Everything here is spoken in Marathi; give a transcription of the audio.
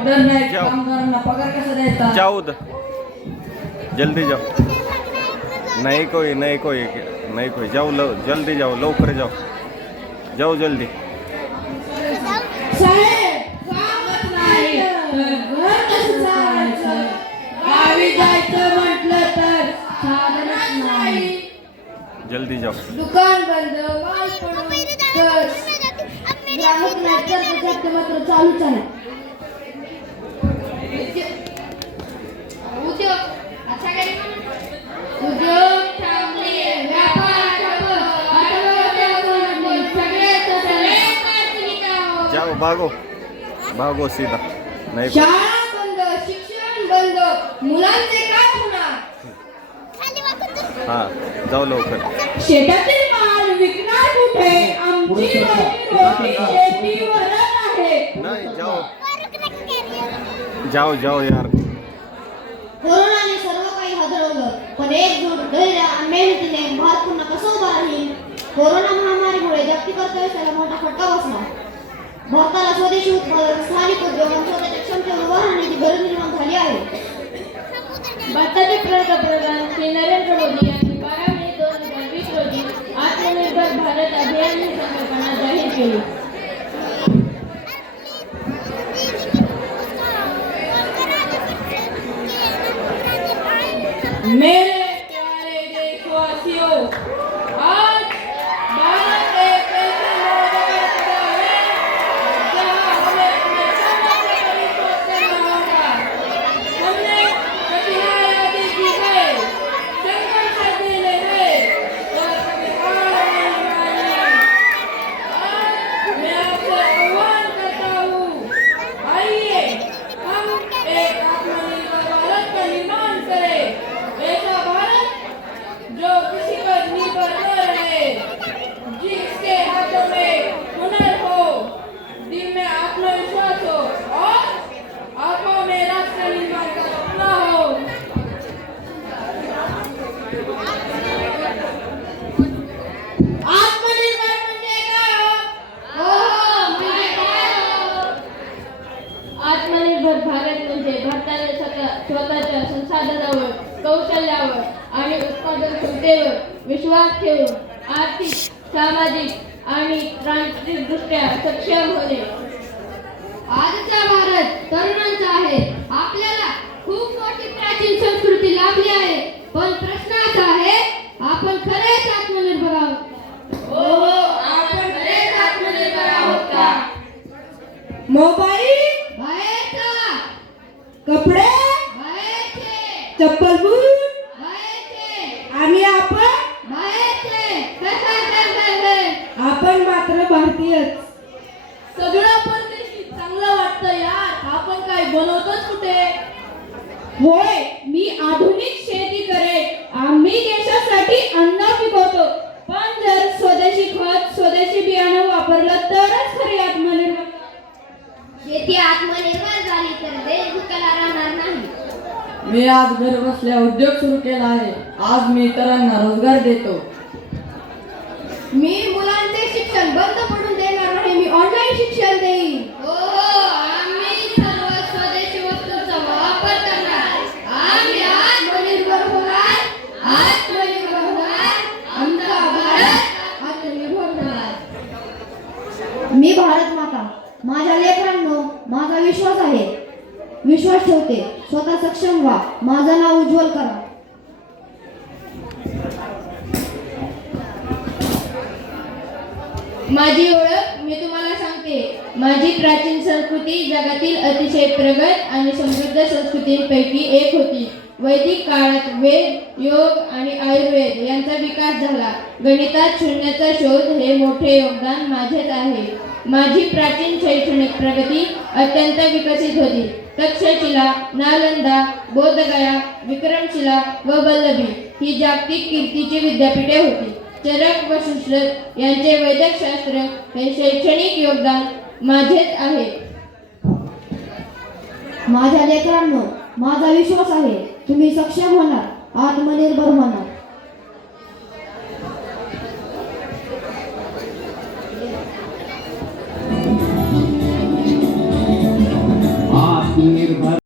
ऑर्डर नाही, कामगारांना पगार कसा द्यायचा? जाओ जल्दी जाओ. नहीं कोई जाओ जल्दी जाओ, लवकर जाओ जाओ जल्दी. साहेब कामच नाही तर घर कसं चालायचं? गावी जायचं म्हटलं तर साधनच नाही. जल्दी जाओ. दुकान बंद, माल पडून तर ग्राहक नाही तर त्याच्यात मात्र चालूच आहे. उद्योग थांबले, व्यापार ठप्प, अर्थव्यवस्था सगळे जाओ भागो सीधा. नहीं शाळा बंद, शिक्षण बंद, मुलांचे काय होणार? हाँ जाओ लवकर. शेतातील माल विकणार कुठे? आमची रोजी शेतीवरच आहे. नहीं जाओ यार. कोरोनाने सर्व काही हादरवलं, पण एकजूट धैर्य आणि मेहनतीने भारत पुन्हा कसं उभा राहील? कोरोना महामारीमुळे जागतिक अर्थव्यवस्थेला मोठा फटका बसला. भारताला स्वदेशी उत्पादन, स्थानिक उद्योग आणि स्वतःच्या क्षमतेवर उभा राहण्याची गरज निर्माण झाली आहे. भारताचे पंतप्रधान श्री नरेंद्र मोदी यांनी 12 मे 2020 रोजी आत्मनिर्भर भारत अभियान ही संकल्पना जाहीर केली. मेरे प्यारे देशवासियों, आज भारत एक ऐसी नौजवान जगह है जहाँ हमें अपने समाज के लिए सोचना होगा. हमने कठिनाई आदि की है, संघर्ष झेले हैं और कभी हार नहीं मानी. आज मैं आपसे आह्वान करता हूँ, आइए हम एक आत्मनिर्भर भारत का निर्माण करें. ऐसा भारत जो किसी पर निर्भर न रहे, जिसके हाथों में हुनर हो, दिल में आत्मविश्वास हो और आंखों में राष्ट्र निर्माण का सपना हो. आत्मनिर्भर म्हणजे काय हो? आत्मनिर्भर भारत म्हणजे भारताने स्वतःच्या संसाधनावर, कौशल्यावर आणि उत्पादन क्षमतेवर विश्वास ठेवून आर्थिक, सामाजिक आणि तांत्रिकदृष्ट्या सक्षम होणे. आजचा भारत तरुणांचा आहे. आपल्याला खूप मोठी प्राचीन संस्कृती लाभली आहे, पण प्रश्न असा आहे, आपण खरेच आत्मनिर्भर आहोत? हो, आपण खरेच आत्मनिर्भर आहोत का? मोबाईल, बाहेरचा, कपडे, बाहेरचे, चप्पल, बूट बाहेरचे, आणि आपण आपण मात्र भारतीयच. सगळं परदेशी चांगलं वाटतं यार, आपण काय बनवतोच कुठे? होय, मी आधुनिक शेती करेन. आम्ही देशासाठी अन्न पिकवतो, पण जर स्वदेशी खत, स्वदेशी बियाणं वापरलं तरच खरी आत्मनिर्भर. शेती आत्मनिर्भर झाली तर देश भुकेला राहणार नाही. मी आज घर बसल्या उद्योग सुरू केला आहे. आज मी इतरांना रोजगार देतो. मी मुलांचे शिक्षण बंद पडून देणार नाही. मी ऑनलाईन शिक्षण देईन. हो, आम्ही सर्व स्वदेशी वस्तूंचा वापर करणार. आम्ही आत्मनिर्भर होणार. आमचा भारत आत्मनिर्भर होणार. मी भारत माता, माझ्या लेकरांनो माझा विश्वास आहे. विश्वास ठेवते. स्वतः सक्षम व्हा. माझं नाव उज्ज्वल करा. माझी ओळख मी तुम्हाला सांगते. माझी प्राचीन संस्कृती जगातील अतिशय प्रगत आणि समृद्ध संस्कृतींपैकी एक होती. वैदिक काळात वेद, योग आणि आयुर्वेद यांचा विकास झाला. गणितात शून्याचा शोध हे मोठे योगदान माझेच आहे. माझी प्राचीन शैक्षणिक प्रगती अत्यंत विकसित होती. तक्षशिला, नालंदा, बोधगया, विक्रमशिला व वल्लभी ही जागतिक कीर्तीची विद्यापीठे होती. चरक व सुश्रुत यांचे वैद्यकशास्त्र हे शैक्षणिक योगदान माझेच आहे. माझ्या लेकरांनो माझा विश्वास आहे. तुम्ही सक्षम होणार. आत्मनिर्भर होणार.